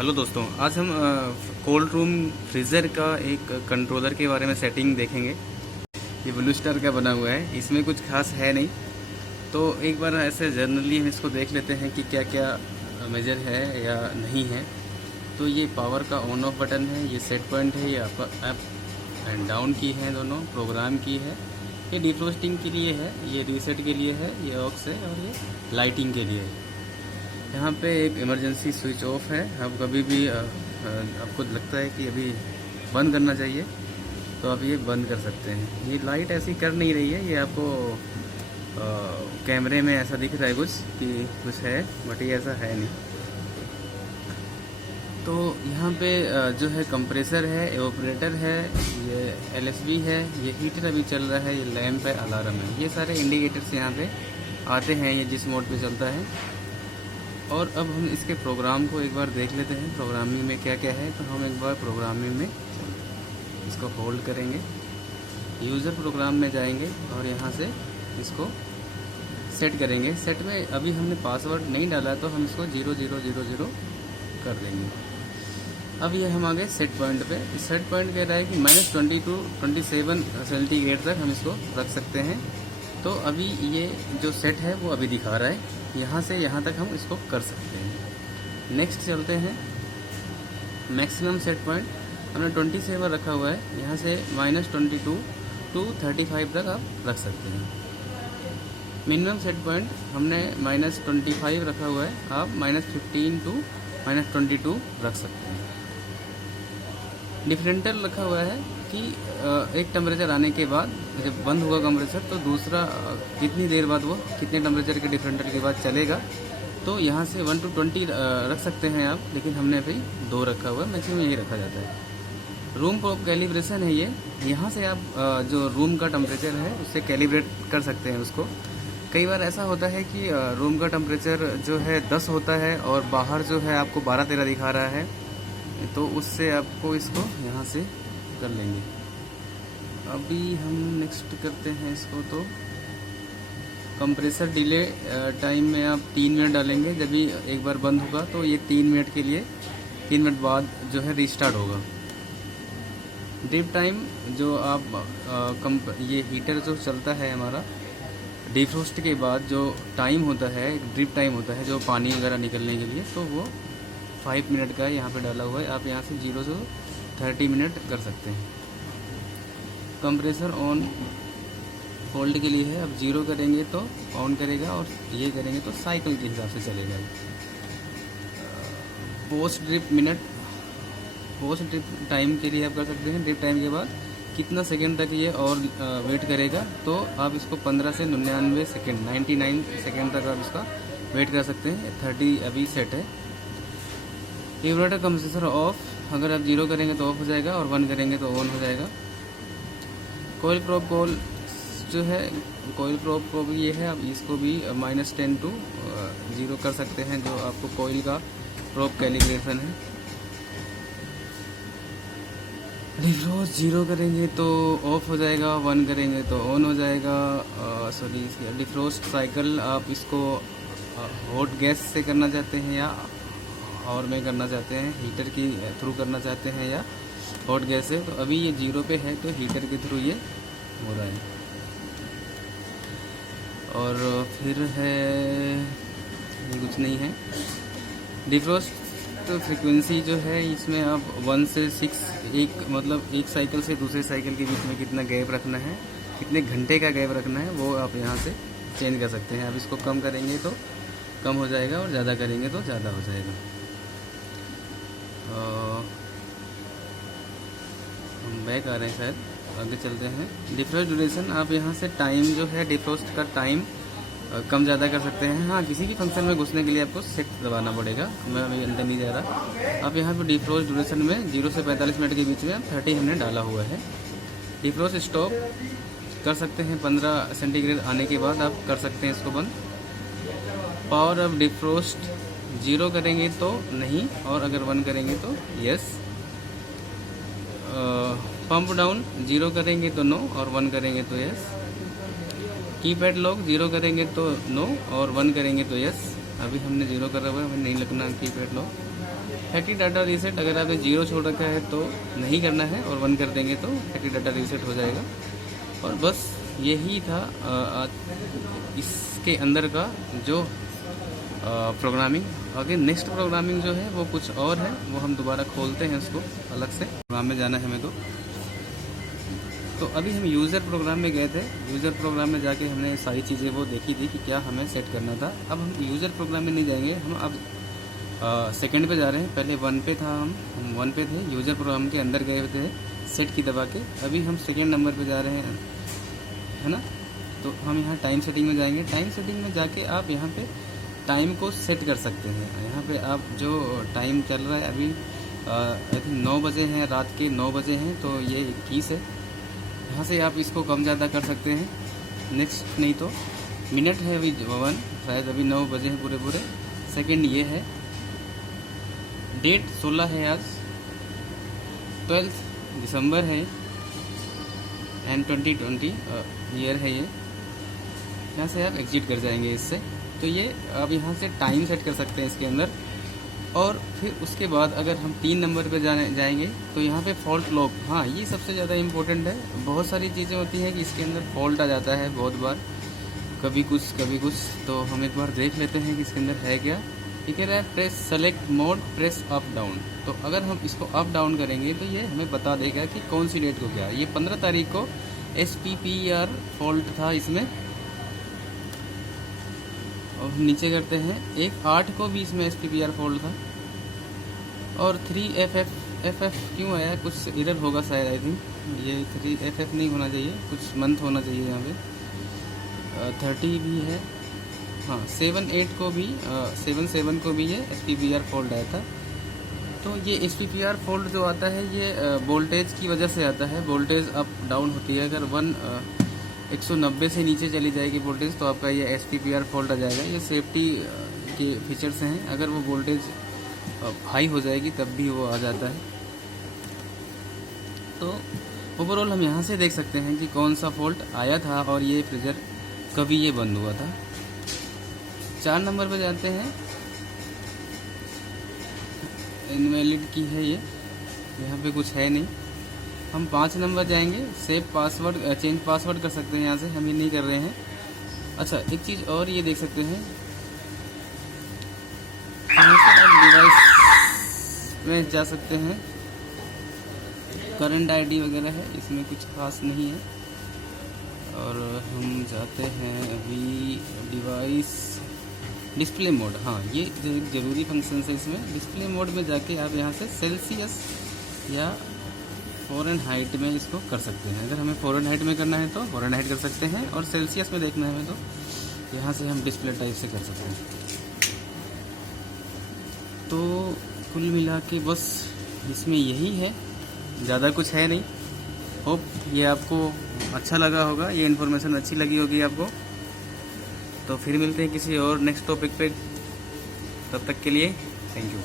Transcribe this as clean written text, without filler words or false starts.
Hello दोस्तों, आज हम कोल्ड रूम फ्रीज़र का एक कंट्रोलर के बारे में सेटिंग देखेंगे। ये ब्लू स्टार का बना हुआ है, इसमें कुछ खास है नहीं। तो एक बार ऐसे जनरली हम इसको देख लेते हैं कि क्या क्या मेजर है या नहीं है। तो ये पावर का ऑन ऑफ बटन है, ये सेट पॉइंट है, ये अप एंड डाउन की है, दोनों प्रोग्राम की है। ये डिफ्रोस्टिंग के लिए है, ये रीसेट के लिए है, ये ऑक्स है और ये लाइटिंग के लिए है। यहाँ पे एक इमरजेंसी स्विच ऑफ है। अब कभी भी आपको लगता है कि अभी बंद करना चाहिए तो आप ये बंद कर सकते हैं। ये लाइट ऐसी कर नहीं रही है, ये आपको कैमरे में ऐसा दिख रहा है कुछ कि कुछ है, बट ये ऐसा है नहीं। तो यहाँ पे जो है कंप्रेसर है, एवापोरेटर है, ये एलएसबी है, ये हीटर अभी चल रहा है, ये लैंप है, अलार्म है। ये सारे इंडिकेटर्स यहाँ पे आते हैं, ये जिस मोड पे चलता है। और अब हम इसके प्रोग्राम को एक बार देख लेते हैं, प्रोग्रामिंग में क्या क्या है। तो हम एक बार प्रोग्रामिंग में इसको होल्ड करेंगे, यूज़र प्रोग्राम में जाएंगे और यहाँ से इसको सेट करेंगे। सेट में अभी हमने पासवर्ड नहीं डाला तो हम इसको 0000 कर देंगे। अब ये हम आ गए सेट पॉइंट पे। सेट पॉइंट कह रहा है कि -20 to 27 सेंटीग्रेड तक हम इसको रख सकते हैं। तो अभी ये जो सेट है वो अभी दिखा रहा है, यहाँ से यहाँ तक हम इसको कर सकते हैं। नेक्स्ट चलते हैं, मैक्सिमम सेट पॉइंट हमने 27 रखा हुआ है, यहाँ से -22 to 35 तक आप रख सकते हैं। मिनिमम सेट पॉइंट हमने -25 रखा हुआ है, आप -15 to -22 रख सकते हैं। डिफरेंटल रखा हुआ है कि एक टेम्परेचर आने के बाद जब बंद होगा कंप्रेसर तो दूसरा कितनी देर बाद वो कितने टेम्परेचर के डिफरेंटल के बाद चलेगा। तो यहाँ से 1 to 20 रख सकते हैं आप, लेकिन हमने अभी 2 रखा हुआ है, मैक्सिमम यही रखा जाता है। रूम प्रोब कैलिब्रेशन है ये, यहाँ से आप जो रूम का टेम्परेचर है उससे कैलिब्रेट कर सकते हैं उसको। कई बार ऐसा होता है कि रूम का टेम्परेचर जो है 10 होता है और बाहर जो है आपको 12-13 दिखा रहा है, तो उससे आपको इसको यहाँ से कर लेंगे। अभी हम नेक्स्ट करते हैं इसको। तो कंप्रेसर डिले टाइम में आप 3 मिनट डालेंगे, जब भी एक बार बंद होगा तो ये 3 मिनट के लिए 3 मिनट बाद जो है रीस्टार्ट होगा। ड्रिप टाइम जो आप ये हीटर जो चलता है हमारा डिफ्रोस्ट के बाद जो टाइम होता है, ड्रिप टाइम होता है जो पानी वगैरह निकलने के लिए, तो वो 5 मिनट का यहाँ पे डाला हुआ है। आप यहाँ से 0 से 30 मिनट कर सकते हैं। कंप्रेसर ऑन होल्ड के लिए है, अब 0 करेंगे तो ऑन करेगा और ये करेंगे तो साइकिल के हिसाब से चलेगा। Post drip minute, post drip time के लिए आप कर सकते हैं। ड्रिप टाइम के बाद कितना सेकंड तक ये और वेट करेगा, तो आप इसको 15 से 99 सेकंड 99 सेकंड तक आप इसका वेट कर सकते हैं। 30 अभी सेट है। इन्वर्टर कंप्रेसर ऑफ, अगर आप 0 करेंगे तो ऑफ हो जाएगा और 1 करेंगे तो ऑन हो जाएगा। कोयल प्रोब कॉल जो है, कोयल प्रोब को भी ये है, आप इसको भी -10 to 0 कर सकते हैं, जो आपको कोयल का प्रोब कैलिब्रेशन है। डिफ्रोस्ट 0 करेंगे तो ऑफ हो जाएगा, 1 करेंगे तो ऑन हो जाएगा। सॉरी, डिफ्रोस्ट साइकिल आप इसको हॉट गैस से करना चाहते हैं या और में करना चाहते हैं, हीटर की थ्रू करना चाहते हैं या हॉट गैस से। तो अभी ये 0 पे है तो हीटर के थ्रू ये हो रहा है। और फिर है, कुछ नहीं है। डिफ्रोस्ट तो फ्रीक्वेंसी जो है इसमें आप 1 से 6, एक साइकिल से दूसरे साइकिल के बीच में कितना गैप रखना है, कितने घंटे का गैप रखना है, वो आप यहाँ से चेंज कर सकते हैं। आप इसको कम करेंगे तो कम हो जाएगा और ज़्यादा करेंगे तो ज़्यादा हो जाएगा। हम बैक आ रहे हैं, शायद आगे चलते हैं। डिफ्रोस्ट ड्यूरेशन, आप यहाँ से टाइम जो है डिफ्रोस्ट का टाइम कम ज़्यादा कर सकते हैं। हाँ, किसी भी फंक्शन में घुसने के लिए आपको सेट दबाना पड़ेगा, मैं अभी अंदर नहीं जा रहा। आप यहाँ पर डिफ्रोस्ट ड्यूरेशन में 0 से 45 मिनट के बीच में 30 हमने डाला हुआ है। डिफ्रोस्ट स्टॉप कर सकते हैं, 15 सेंटीग्रेड आने के बाद आप कर सकते हैं इसको बंद। पावर ऑफ डिफ्रोस्ट 0 करेंगे तो नहीं, और अगर 1 करेंगे तो यस। पंप डाउन 0 करेंगे तो नो और 1 करेंगे तो यस। कीपैड लॉक 0 करेंगे तो नो और 1 करेंगे तो यस। अभी हमने 0 करा हुआ है, हमें नहीं लगना keypad lock. Factory data reset अगर आपने 0 छोड़ रखा है तो नहीं करना है, और 1 कर देंगे तो फैक्ट्री डाटा रीसेट हो जाएगा। और बस यही था इसके अंदर का जो प्रोग्रामिंग। आगे नेक्स्ट प्रोग्रामिंग जो है वो कुछ और है, वो हम दोबारा खोलते हैं उसको अलग से। प्रोग्राम में जाना है हमें तो अभी हम यूज़र प्रोग्राम में गए थे। यूज़र प्रोग्राम में जाके हमने सारी चीज़ें वो देखी थी कि क्या हमें सेट करना था। अब हम यूज़र प्रोग्राम में नहीं जाएंगे, हम अब सेकंड पे जा रहे हैं। पहले 1 पे था, हम 1 पे थे, यूज़र प्रोग्राम के अंदर गए थे सेट की दबा के। अभी हम सेकेंड नंबर पे जा रहे हैं, है ना। तो हम यहाँ टाइम सेटिंग में जाएंगे। टाइम सेटिंग में जाके आप यहाँ पे टाइम को सेट कर सकते हैं। यहाँ पे आप जो टाइम चल रहा है अभी आई थिंक 9 बजे हैं, रात के 9 बजे हैं, तो ये 21 है। यहाँ से आप इसको कम ज़्यादा कर सकते हैं। नेक्स्ट नहीं तो मिनट है अभी 1, शायद अभी 9 बजे हैं पूरे। सेकंड ये है, डेट 16 है, आज 12 दिसंबर है एंड 2020 ईयर है ये। यहाँ से आप एग्जिट कर जाएंगे इससे। तो ये आप यहाँ से टाइम सेट कर सकते हैं इसके अंदर। और फिर उसके बाद अगर हम 3 नंबर पे जाएंगे तो यहाँ पे फॉल्ट लॉग, हाँ ये सबसे ज़्यादा इम्पोर्टेंट है। बहुत सारी चीज़ें होती हैं कि इसके अंदर फॉल्ट आ जाता है बहुत बार, कभी कुछ। तो हम एक बार देख लेते हैं कि इसके अंदर है क्या। ये कह रहा है press select mode, press up down. तो अगर हम इसको अप डाउन करेंगे तो ये हमें बता देगा कि कौन सी डेट को क्या। ये 15 तारीख को SPPR फॉल्ट था इसमें। और हम नीचे करते हैं, एक 8 को भी इसमें SPPR फॉल्ट था। और 3FF क्यों आया, कुछ एरर होगा शायद, आई थिंक ये 3FF नहीं होना चाहिए, कुछ मंथ होना चाहिए यहाँ पे। 30 भी है, हाँ 7 को भी ये SPPR फॉल्ट आया था। तो ये SPPR फॉल्ट जो आता है ये वोल्टेज की वजह से आता है। वोल्टेज अप डाउन होती है, अगर 190 से नीचे चली जाएगी वोल्टेज तो आपका ये SPPR फॉल्ट आ जाएगा। ये सेफ्टी के फीचर्स हैं, अगर वो वोल्टेज हाई हो जाएगी तब भी वो आ जाता है। तो ओवरऑल हम यहाँ से देख सकते हैं कि कौन सा फॉल्ट आया था और ये फ्रीजर कभी ये बंद हुआ था। 4 नंबर पे जाते हैं, इनवैलिड की है ये, यहाँ पे कुछ है नहीं। हम 5 नंबर जाएंगे, सेव पासवर्ड, चेंज पासवर्ड कर सकते हैं यहाँ से, हम ये नहीं कर रहे हैं। अच्छा एक चीज़ और ये देख सकते हैं, यहाँ से आप डिवाइस में जा सकते हैं, करंट ID वगैरह है, इसमें कुछ खास नहीं है। और हम जाते हैं अभी डिवाइस डिस्प्ले मोड, हाँ ये एक ज़रूरी फंक्शन है इसमें। डिस्प्ले मोड में जाके आप यहाँ से सेल्सियस या फ़ारेनहाइट में इसको कर सकते हैं। अगर हमें फ़ारेनहाइट में करना है तो फ़ारेनहाइट कर सकते हैं, और सेल्सियस में देखना है हमें तो यहाँ से हम डिस्प्ले टाइप से कर सकते हैं। तो कुल मिला के बस इसमें यही है, ज़्यादा कुछ है नहीं। होप ये आपको अच्छा लगा होगा, ये इन्फॉर्मेशन अच्छी लगी होगी आपको। तो फिर मिलते हैं किसी और नेक्स्ट टॉपिक पे, तब तक के लिए थैंक यू।